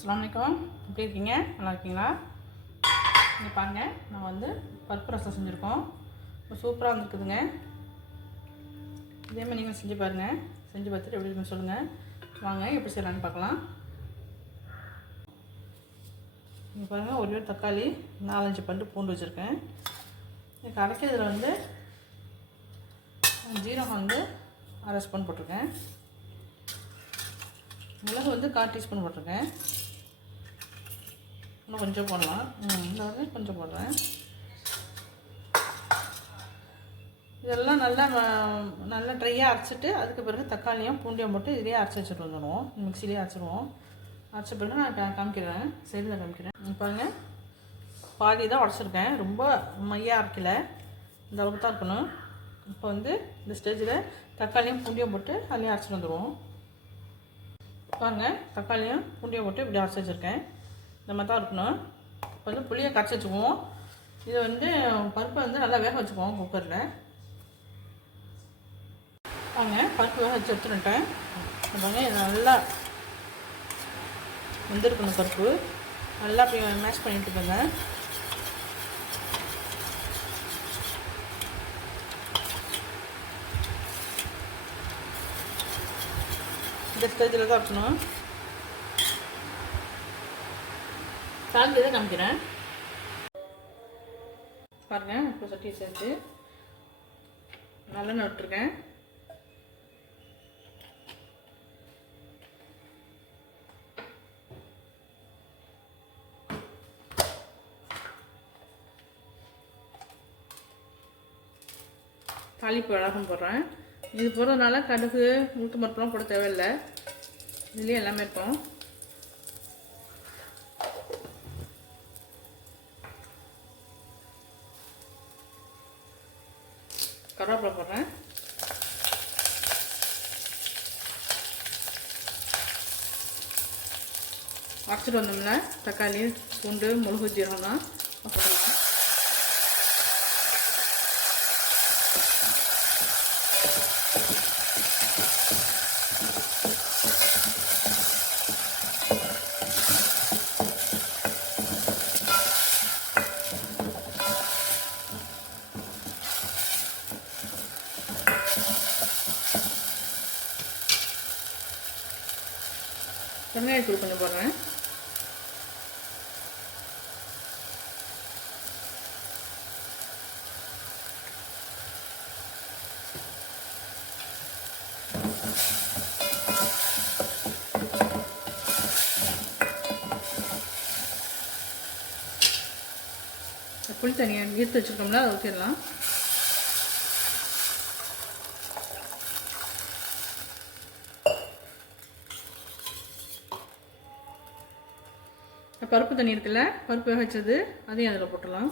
அஸ்ஸலாமு அலைக்கும். எப்படி இருக்கீங்க? நல்லா இருக்கீங்களா? இங்கே பாருங்க நான் வந்து பருப்பு ரசம் செஞ்சுருக்கோம். சூப்பராக வந்துருக்குதுங்க. இதே மாதிரி நீங்கள் செஞ்சு பாருங்கள் செஞ்சு பார்த்துட்டு எப்படி இருக்குன்னு சொல்லுங்கள் வாங்க எப்படி செய்யலான்னு பார்க்கலாம். இங்கே பாருங்கள் ஒரே ஒரு தக்காளி நாலஞ்சு பண்டு பூண்டு வச்சுருக்கேன். இதுக்கு அரைக்கிறதுல வந்து ஜீரகம் வந்து அரை ஸ்பூன் போட்டிருக்கேன். மிளகு வந்து கால் டீஸ்பூன் போட்டிருக்கேன். இன்னும் கொஞ்சம் போடலாம். இந்த வந்து கொஞ்சம் போடுறேன். இதெல்லாம் நல்லா நல்லா ட்ரையாக அரைச்சிட்டு அதுக்கு பிறகு தக்காளியும் பூண்டியும் போட்டு இதிலேயே அரைச்சி வச்சுட்டு வந்துடுவோம். மிக்சிலேயே அரைச்சிடுவோம். அரைச்ச பிறகு நான் காமிக்கிறேன். சைடில் காமிக்கிறேன். இங்க பாருங்க. பாதி தான் உடச்சிருக்கேன். ரொம்ப மையாக அரைக்கல. இந்த அளவுக்கு தான் இருக்கணும். இப்போ வந்து இந்த ஸ்டேஜில் தக்காளியும் பூண்டியும் போட்டு அதுலேயே அரைச்சிட்டு வந்துடுவோம். பாருங்க. தக்காளியும் பூண்டியும் போட்டு இப்படி அரைச்சி வச்சுருக்கேன். இந்த மாதிரி தான் இருக்கணும். இப்போ வந்து புளியை கரைச்சி வச்சுக்குவோம். இதை வந்து பருப்பை வந்து நல்லா வேக வச்சுக்குவோம் குக்கரில். வாங்க பருப்பு வேக வச்சு எடுத்துட்டேன் பாருங்க நல்லா வெந்திருக்கணும் பருப்பு. நல்லா அப்படி மேஷ் பண்ணிட்டு போங்க இந்த ஸ்டேஜில் தான் இருக்கணும். தாழ்ந்து தான் காமிக்கிறேன். பாருங்க இப்போ சட்டி சேர்த்து நல்லெண்ணெய் விட்டுருக்கேன் தாளிப்பு அழகம் போடுறேன். இது போடுறதுனால கடுகு உளுத்து மரப்பெல்லாம் போட தேவையில்லை. இதுலேயே எல்லாமே இருக்கும். கருவேப்பிலை போடுறேன். அரைச்சிட்டு வந்தோம்ல தக்காளி பூண்டு மிளகு ஜீரகம்லாம் தான். தூள் கொஞ்சம் போடுறேன். புளி தனியாக ஈர்த்து வச்சுருக்கோம்ல அதை ஊற்றிடலாம் பருப்பு தண்ணி இருக்குல்ல? பருப்பு வேக வச்சது அதையும் அதில் போட்டுடலாம்.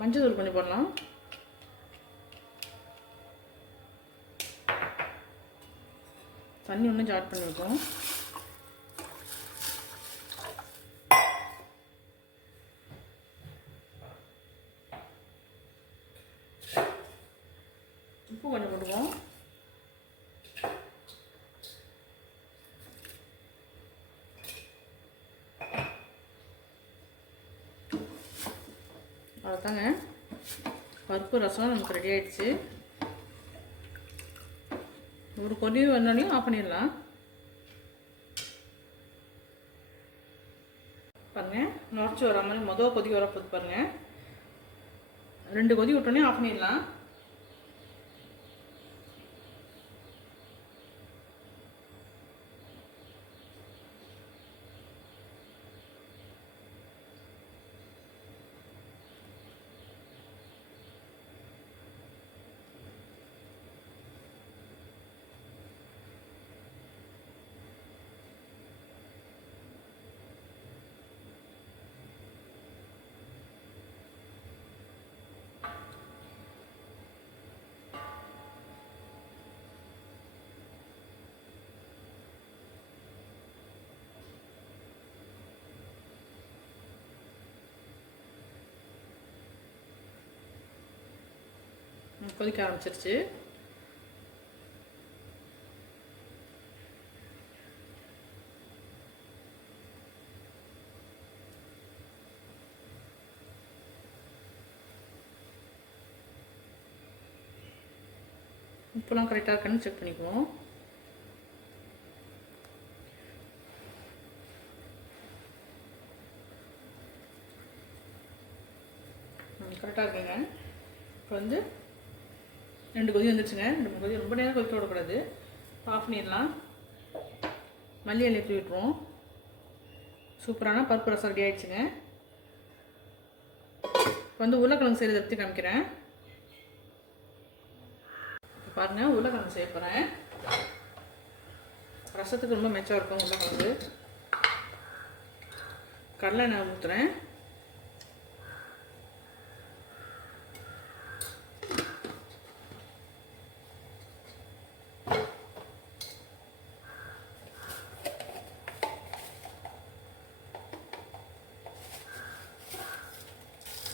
மஞ்சள் தூள் கொஞ்சம் போடலாம். தண்ணி ஒன்றும் ஆட் பண்ணி உப்பு கொஞ்சம் போட்டுவோம் அவ்வளோதாங்க பருப்பு ரசம் நமக்கு ரெடி ஆகிடுச்சு ஒரு கொதி வந்தோடனே ஆஃப் பண்ணிடலாம். பாருங்க நுழைச்சி வர மாதிரி மொதல் கொதி வரப்போது பாருங்க. ரெண்டு கொதி விட்டோன்னே ஆஃப் பண்ணிடலாம். கொதிக்க ஆரம்பிச்சிருச்சு. உப்புலாம் கரெக்டாக இருக்கான்னு செக் பண்ணிக்குவோம். கரெக்டாக இருக்குங்க. இப்போ வந்து ரெண்டு கொதி வந்துருச்சுங்க. ரெண்டு மூணு கொதி ரொம்ப நேரம் கொதிக்க விடக்கூடாது. ஆஃப் பண்ணிடலாம் மல்லி எண்ணெய் தூவி விட்டுருவோம். சூப்பரான பருப்பு ரசம் ரெடி ஆயிடுச்சுங்க. இப்போ வந்து உருளைக்கிழங்கு செய்கிறது எடுத்து காமிக்கிறேன். இப்போ பாருங்கள் உருளைக்கிழங்கு செய்ய போகிறேன் ரசத்துக்கு ரொம்ப மெச்சம் இருக்கும் உருளைக்கிழங்கு. கடலை எண்ணெய் ஊற்றுறேன்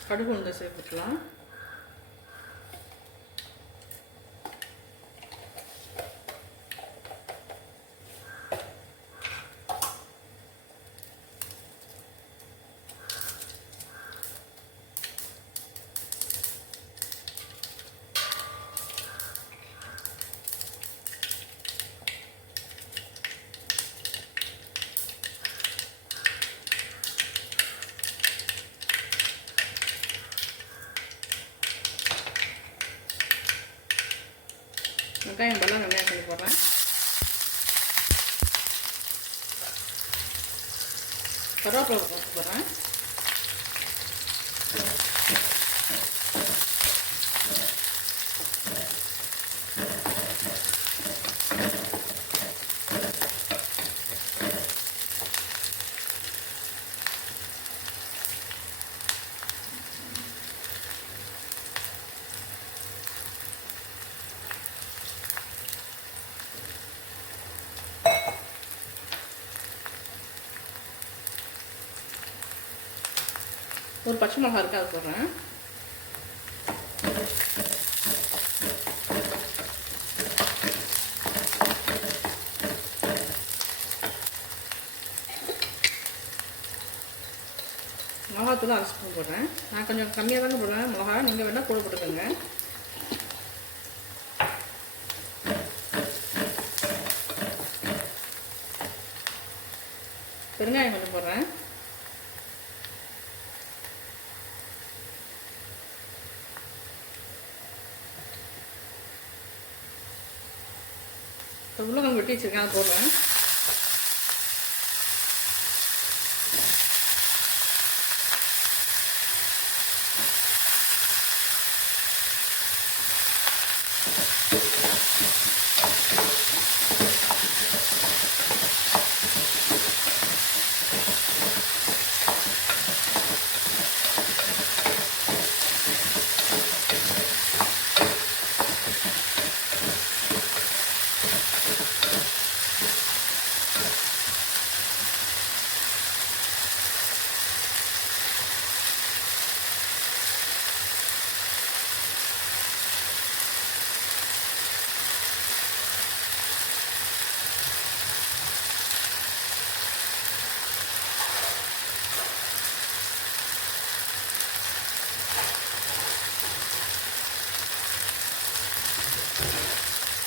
கடுகு உளுந்தை சேர்த்துக்கலாம். வெங்காயம் போல வெங்காயம் பண்ணி போடுறேன். கருவேப்பிலை போட்டு போடுறேன். ஒரு பச்சை மிளகா இருக்கு அது போடுறேன். மிளகாத்தூள் அரை ஸ்பூன் போடுறேன். நான் கொஞ்சம் கம்மியாக தாங்க போடுறேன் மிளகா நீங்கள் வேணால் கூட போட்டுக்கோங்க பெருங்காயம் கொஞ்சம் போடுறேன் உருளைக்கிழங்கு வெட்டி வச்சுருக்கேன் போடுறேன்.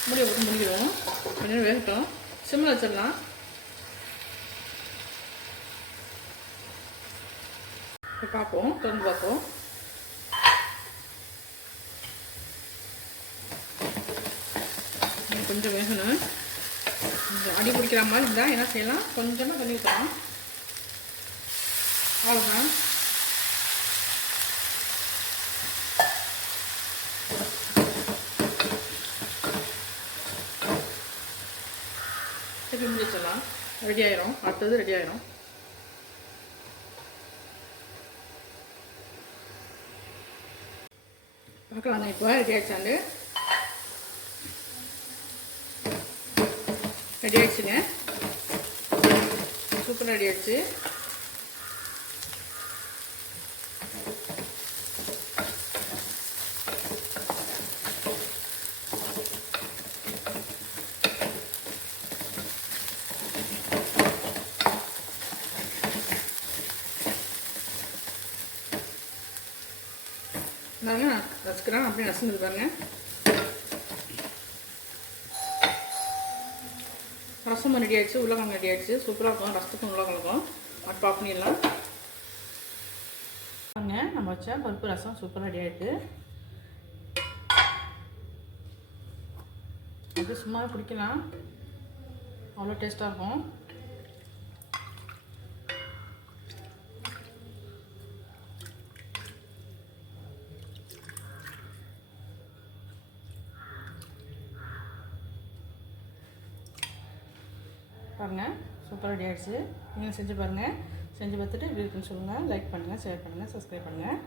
முடிய போட்டு முடிக்கிறோம். கொஞ்சம் வேகட்டும். சிம்மில் வச்சிடலாம். இப்போ பார்ப்போம். திறந்து பார்ப்போம். கொஞ்சம் வேகணும். கொஞ்சம் அடி பிடிக்கிற மாதிரி இருந்தால் என்ன செய்யலாம்? கொஞ்சமாக தண்ணி ஊற்றலாம் அவ்வளோதான் ரெடி ஆயிரும் அடுத்தது ரெடி ஆயிரும் பார்க்கலாங்க இப்போ ரெடி ஆயிடுச்சாண்டு ரெடி ஆயிடுச்சுங்க. சூப்பர் ரெடி ஆயிடுச்சு. பாருங்க. நான் ரசிக்கிறேன். அப்படியே நசுங்குது பாருங்க. ரசம் ரெடி ஆயிடுச்சு உருளைக்கிழங்கு ரெடி ஆயிடுச்சு. சூப்பராக இருக்கும். ரசத்துக்கும் உருளைக்கிழங்கும். அட் ஆஃப் பண்ணிடலாம் பாருங்க நம்ம வச்ச பருப்பு ரசம் சூப்பராக ரெடி ஆயிட்டு அது சும்மா குடிக்கலாம். அவ்வளோ டேஸ்ட்டாக இருக்கும். பாருங்கள் சூப்பராக ரெடி ஆயிடுச்சு. நீங்கள் செஞ்சு பாருங்கள் செஞ்சு பார்த்துட்டு எப்படி இருக்குன்னு சொல்லுங்கள் லைக் பண்ணுங்கள் ஷேர் பண்ணுங்கள் சப்ஸ்கிரைப் பண்ணுங்கள்